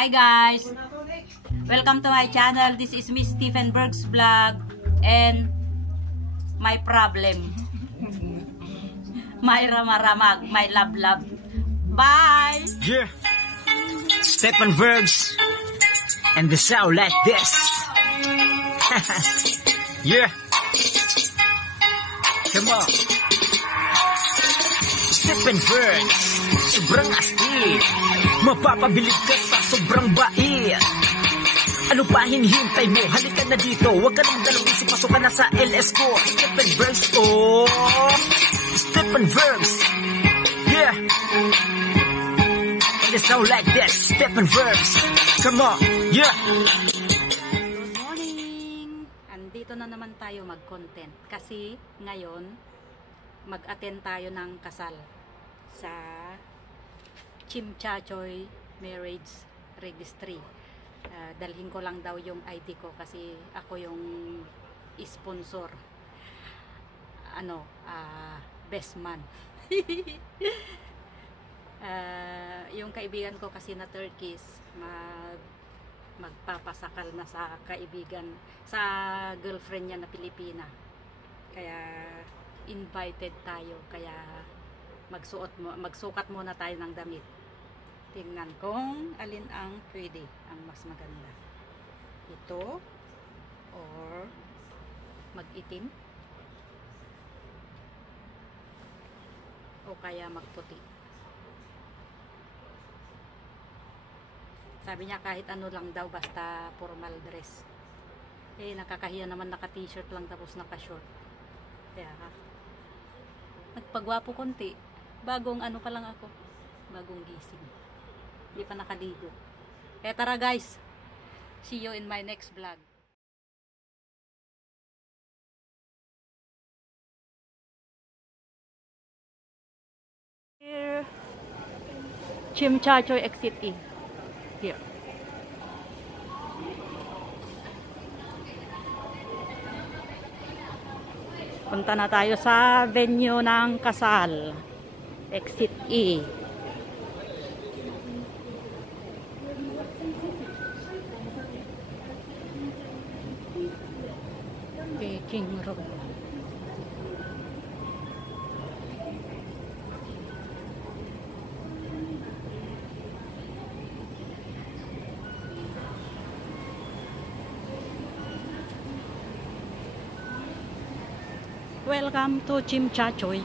Hi guys! Welcome to my channel. This is Miss Stephen Berg's vlog and my problem. My ramaramag, my love. Bye! Yeah! Stephen Berg's and the sound like this. Yeah! Come on! Stephen Berg's, sobrang astig. Mapapabilib ka sa sobrang bait. Ano pa hinihintay mo? Halika na dito. Huwag ka nang dalawang isip, pasok ka na sa LS ko. Stephen Berg's, oh! Stephen Berg's, yeah! And it sound like this, Stephen Berg's. Come on, yeah! Good morning! Andito na naman tayo mag-content. Kasi ngayon, mag-attend tayo ng kasal sa Chimchachoy Marriage Registry. Dalhin ko lang daw yung ID ko kasi ako yung sponsor. Best man. Yung kaibigan ko kasi na Turkish, magpapasakal na sa kaibigan, sa girlfriend niya na Pilipina. Kaya invited tayo, kaya magsukat muna tayo ng damit. Tingnan kung alin ang pwede, ang mas maganda. Ito or mag-itim o kaya magputi. Sabi niya kahit ano lang daw, basta formal dress. Nakakahiya naman, naka t-shirt lang tapos naka short. Kaya nagpagwapo konti. Bagong ano pa lang ako, bagong gising, hindi pa nakaligo. Kaya tara guys, see you in my next vlog. Here, Chimchachoy exit E. Here. Punta na tayo sa venue ng kasal. Exit E. Peking Road. Welcome to Chimchachoy.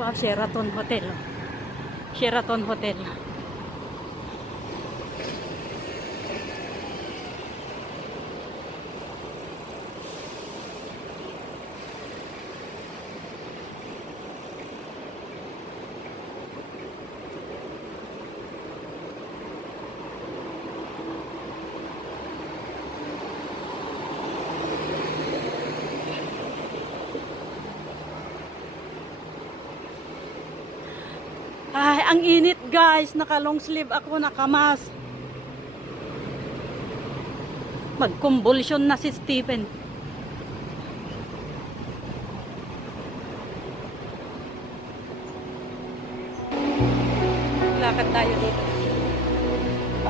Wow, Sheraton Hotel. Sheraton Hotel. Ay, ang init guys. Naka long sleeve ako, nakamas. Mag-convulsion na si Stephen. Lakad tayo dito.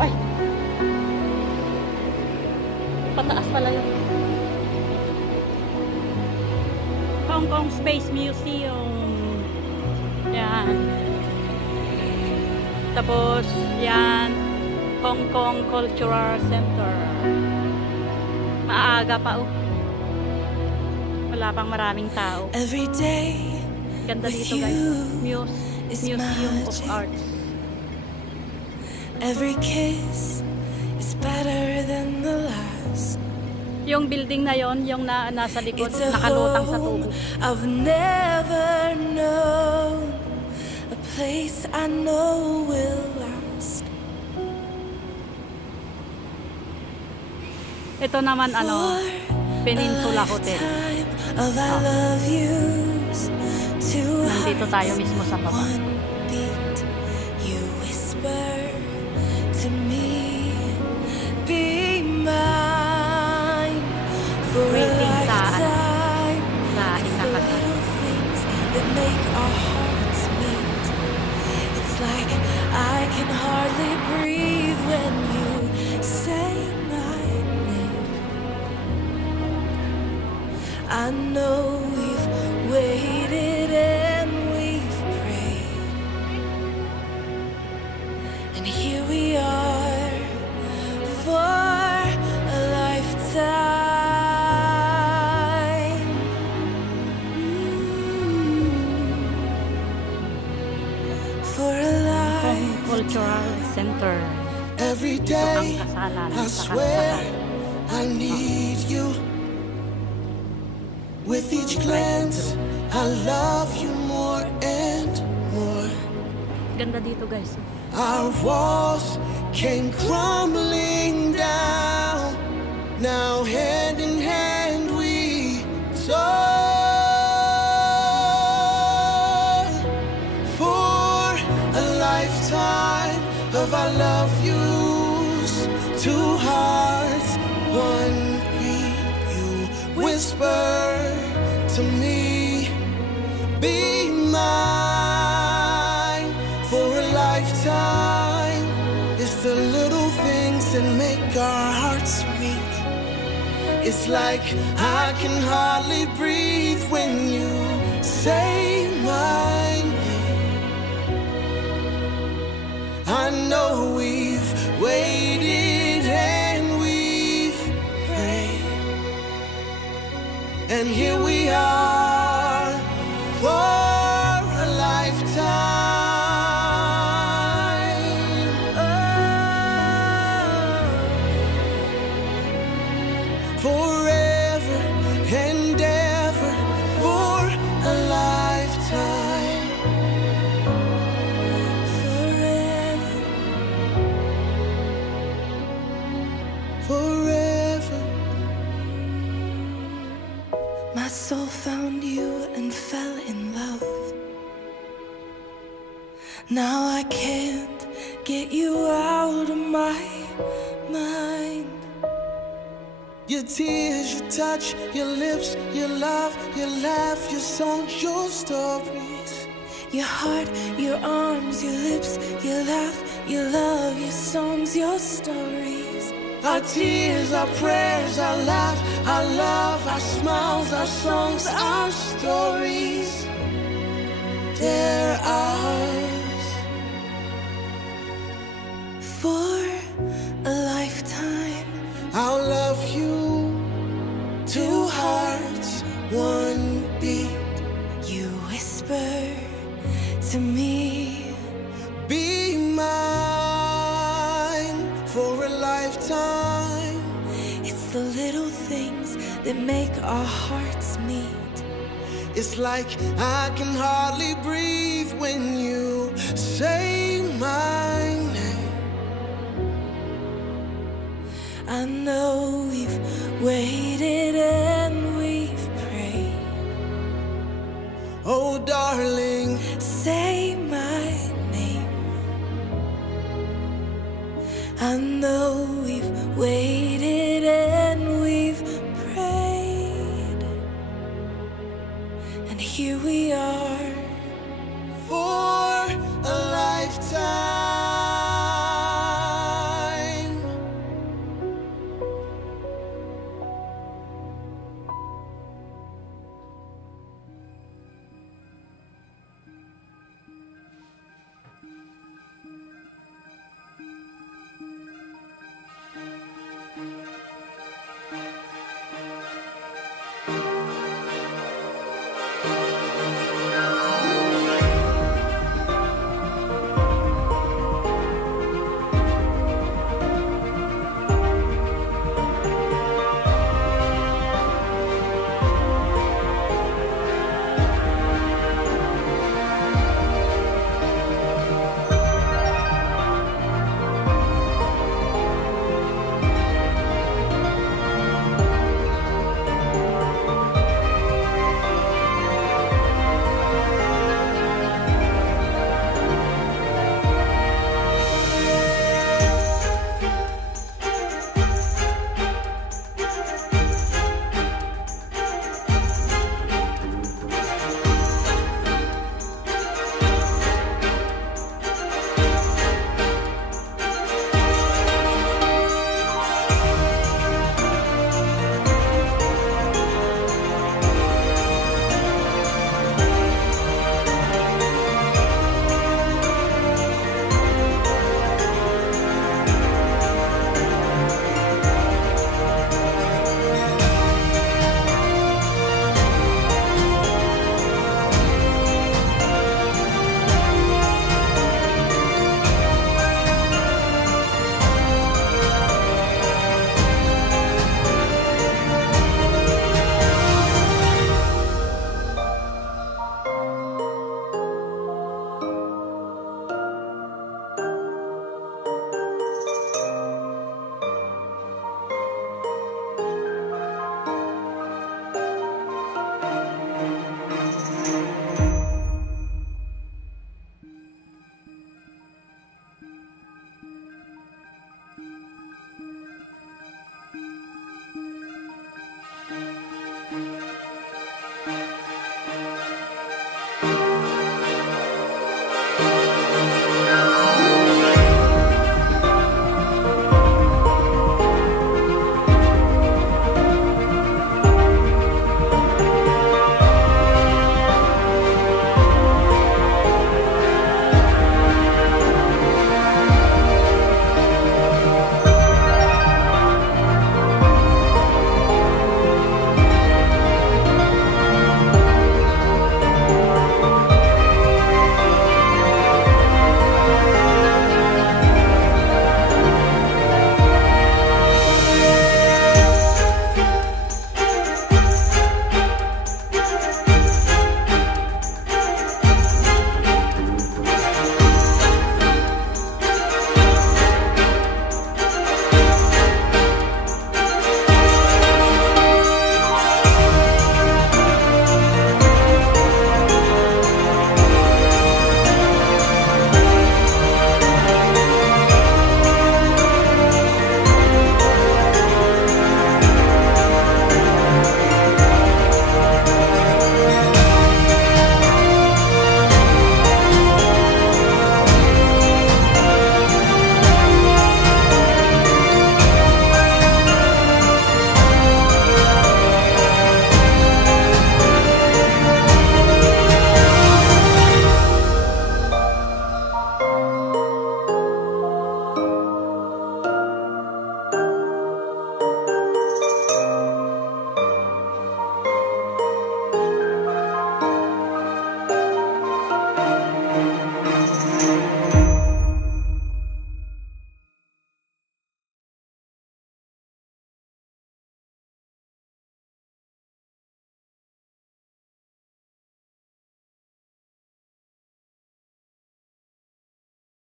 Ay! Pataas pala yun. Hong Kong Space Museum. Yan. Tapos, yan, Hong Kong Cultural Center. Maaga pa, oh. Wala pang maraming tao. Ganda dito, guys. Museum of Arts. Every kiss is better than the last. Yung building na yon, yung nasa likod, nakalutang sa tubo. I've never known a place I know will last. Ito naman Peninsula Hotel. Nandito tayo mismo sa baba. You whisper to me, be mine for a lifetime. It's the little things that make our hearts meet. It's like I can hardly breathe when you say my name. I know we've waited and we've prayed, and here we are for a lifetime. For a life. Cultural Center. Every Ito day ang kasalan I sa swear kasalan. I need you. With each glance I love you more and more. Ganda dito, guys. Our walls came crumbling down. Now hand in hand we soar for a lifetime of our love yous. Two hearts, one beat. You whisper to me, be mine for a lifetime. It's the little things that make our hearts meet. It's like I can hardly breathe when you say my name. I know we've waited and we've prayed, and here we are for a lifetime. Forever and ever for a lifetime. Forever. Forever. My soul found you and fell in love. Now I can't get you out of my mind. Your tears, your touch, your lips, your love, your laugh, your songs, your stories. Your heart, your arms, your lips, your laugh, your love, your songs, your stories. Our tears, our prayers, our laugh, our love, our smiles, our songs, our stories. They're ours. For a lifetime. I'll love you. Two hearts, one beat. You whisper to me, Be mine for a lifetime. it's the little things that make our hearts meet. It's like I can hardly breathe when you say my name. I know we've waited and we've prayed. Oh, darling, Say my name. I know we've waited